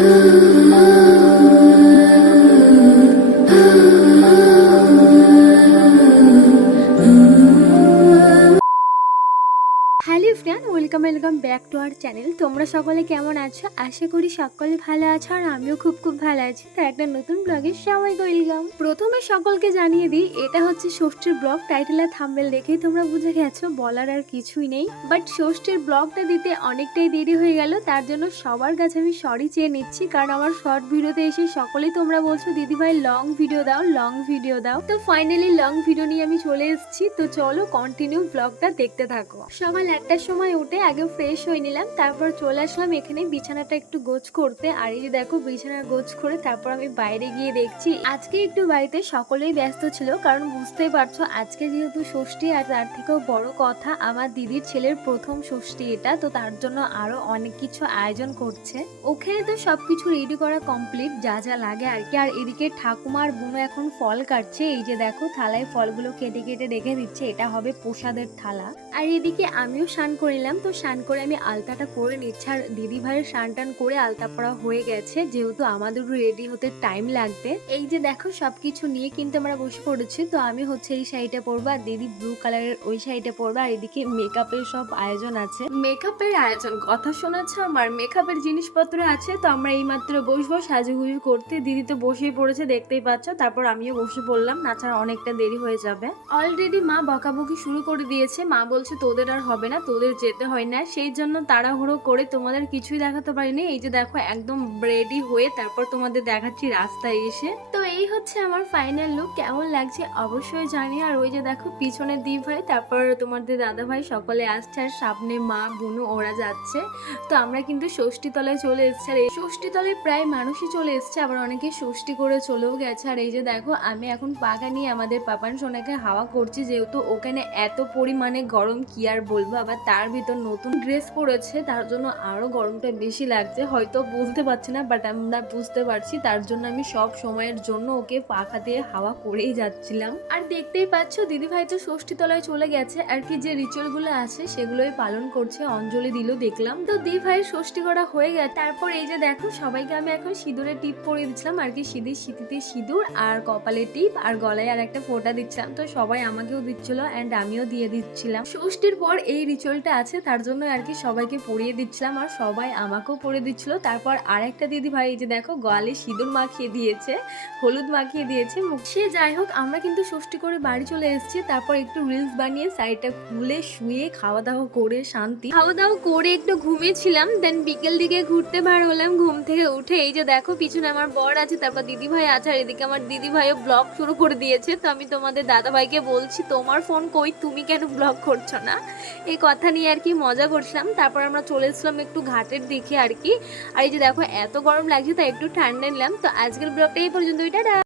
Ooh. Welcome welcome back to our channel. তোমরা সকলে কেমন আছো? আশা করি সকলে ভালো আছো আর আমিও খুব খুব ভালো আছি। তো একটা নতুন ব্লগে সবাই ওয়েলকাম। প্রথমে সকলকে জানিয়ে দিই, এটা হচ্ছে ষষ্ঠীর ব্লগ। টাইটেল আর থাম্বেল দেখেই তোমরা বুঝে গেছো, বলার আর কিছুই নেই। বাট ষষ্ঠীর ব্লগটা দিতে অনেকটাই দেরি হয়ে গেল, তার জন্য সবার কাছে আমি সরি চেয়ে নিচ্ছি। কারণ আমার শর্ট ভিডিওতে এসে সকলেই তোমরা বলছো দিদিভাই লং ভিডিও দাও লং ভিডিও দাও। তো ফাইনালি লং ভিডিও নিয়ে আমি চলে এসেছি। তো চলো কন্টিনিউ ব্লগটা দেখতে থাকো। সকাল একটার সময় উঠে আগে ফ্রেশ হয়ে নিলাম, তারপর চলে আসলাম এখানে বিছানাটা একটু গোছ করতে। আর এই যে দেখো বিছানা গোছ করে তারপর আমি বাইরে গিয়ে দেখছি। আজকে একটু বাড়িতে সকলেই ব্যস্ত ছিল, কারণ বুঝতেই পারছ আজকে যেহেতু ষষ্ঠী আর তার থেকেও বড় কথা, আমার দিদির ছেলের প্রথম ষষ্ঠী এটা, তো তার জন্য আরও অনেক কিছু আয়োজন করছে। ওখানে তো সবকিছু রেডি করা কমপ্লিট যা যা লাগে আর কি। আর এদিকে ঠাকুমার বুনো এখন ফল কাটছে, এই যে দেখো থালায় ফলগুলো কেটে কেটে রেখে দিচ্ছে, এটা হবে প্রসাদের থালা। আর এদিকে আমিও স্নান করিলাম তো স্নান করে আমি আলতাটা করে নিচ্ছি। আর দিদি ভাইয়ের স্নান টান করে আলতা পরা হয়ে গেছে। যেহেতু আমাদেরও রেডি হতে টাইম লাগবে। এই যে দেখো, সবকিছু নিয়ে কিন্তু আমরা বসে পড়েছি। তো আমি হচ্ছে এই শাড়িটা পরবো আর দিদি ব্লু কালারের ওই শাড়িটা পরবো। আর এদিকে মেকআপের সব আয়োজন আছে। মেকআপের আয়োজন, কথা শোনাচ্ছে আমার? মেকআপের জিনিসপত্র আছে, তো আমরা এইমাত্র বসবো সাজুগুজু করতে। দিদি তো বসেই পড়েছে, দেখতেই পাচ্ছ। তারপর আমিও বসে পড়লাম নাচার অনেকটা দেরি হয়ে যাবে। অলরেডি মা বকাবকি শুরু করে দিয়েছে। মা বলছে, তোদের আর হবে না, তোদের যেতে হয় না, সেই জন্য তাড়াহুড়ো করে তোমাদের কিছুই দেখাতে পারিনি। এই যে দেখো, একদম রেডি হয়ে তারপর তোমাদের দেখাচ্ছি রাস্তায় এসে। তো এই হচ্ছে আমার ফাইনাল লুক কেমন লাগছে অবশ্যই জানি আর ওই যে দেখো পিছনে দি ভাই, তারপর তোমাদের দাদা ভাই সকলে আসছে, আর সামনে মা, বুনু, ওরা যাচ্ছে। তো আমরা কিন্তু ষষ্ঠী তলায় চলে এসেছি, আর এই ষষ্ঠী তলায় প্রায় মানুষই চলে এসেছে, আবার অনেকে ষষ্ঠী করে চলেও গেছে। আর এই যে দেখো, আমি এখন পাকা নিয়ে আমাদের পাপান সোনাকে হাওয়া করছি, যেহেতু ওখানে এত পরিমাণে গরম, কি আর বলব? আবার তার ভিতর নতুন ড্রেস পরেছে, তার জন্য আরও গরমটা বেশি লাগছে। হয়তো বুঝতে পারছি না বাট আমরা বুঝতে পারছি, তার জন্য আমি সব সময়ের জন্য ওকে পাখা দিয়ে হাওয়া করেই যাচ্ছিলাম। আর দেখতেই পাচ্ছ দিদি ভাই তো ষষ্ঠী তলায় চলে গেছে, আর কি যে রিচুয়ালগুলো আছে, সেগুলোই পালন করছে, অঞ্জলি দিল দেখলাম। তো দি ভাইয়ের ষষ্ঠী করা হয়ে গেছে। তারপর এই যে দেখো, সবাইকে আমি এখন সিঁদুরের টিপ পরিয়ে দিচ্ছিলাম, আর কি সিঁদির, সিঁথিতে সিঁদুর আর কপালে টিপ আর গলায় আর একটা ফোঁটা দিচ্ছিলাম। তো সবাই আমাকেও দিচ্ছিল অ্যান্ড আমিও দিয়ে দিচ্ছিলাম। ষষ্ঠীর পর এই রিচুয়ালটা আছে, তার জন্য আর কি সবাইকে পরিয়ে দিচ্ছিলাম আর সবাই আমাকেও পরিয়ে দিচ্ছিল। তারপর আরেকটা দিদি ভাই, এই যে দেখো গলে সিঁদুর মাখিয়ে দিয়েছে, হলুদ মাখিয়ে দিয়েছে। সে যাই হোক, আমরা কিন্তু ষষ্ঠী করে বাড়ি চলে এসেছি। তারপর একটু রিলস বানিয়ে সাইডটা খুলে শুয়ে খাওয়া দাওয়া করে শান্তি। খাওয়া দাওয়া করে একটু ঘুমিয়েছিলাম দেন বিকেল দিকে ঘুরতে বার হলাম। ঘুম থেকে উঠে এই যে দেখো, পিছনে আমার বর আছে, তারপর দিদি ভাই আছে, আর এদিকে আমার দিদি ভাইও ব্লগ শুরু করে দিয়েছে। তো আমি তোমাদের দাদা ভাইকে বলছি, তোমার ফোন কই? তুমি কেন ব্লগ করছ না? এই কথা নিয়ে আর কি মজা করছিলাম। তারপর আমরা চলে এসেছিলাম একটু ঘাটের দিকে আর কি। আর এই যে দেখো, এত গরম লাগছে, তাই একটু ঠান্ডা নিলাম। তো আজকের ব্লগটা এই পর্যন্ত এটা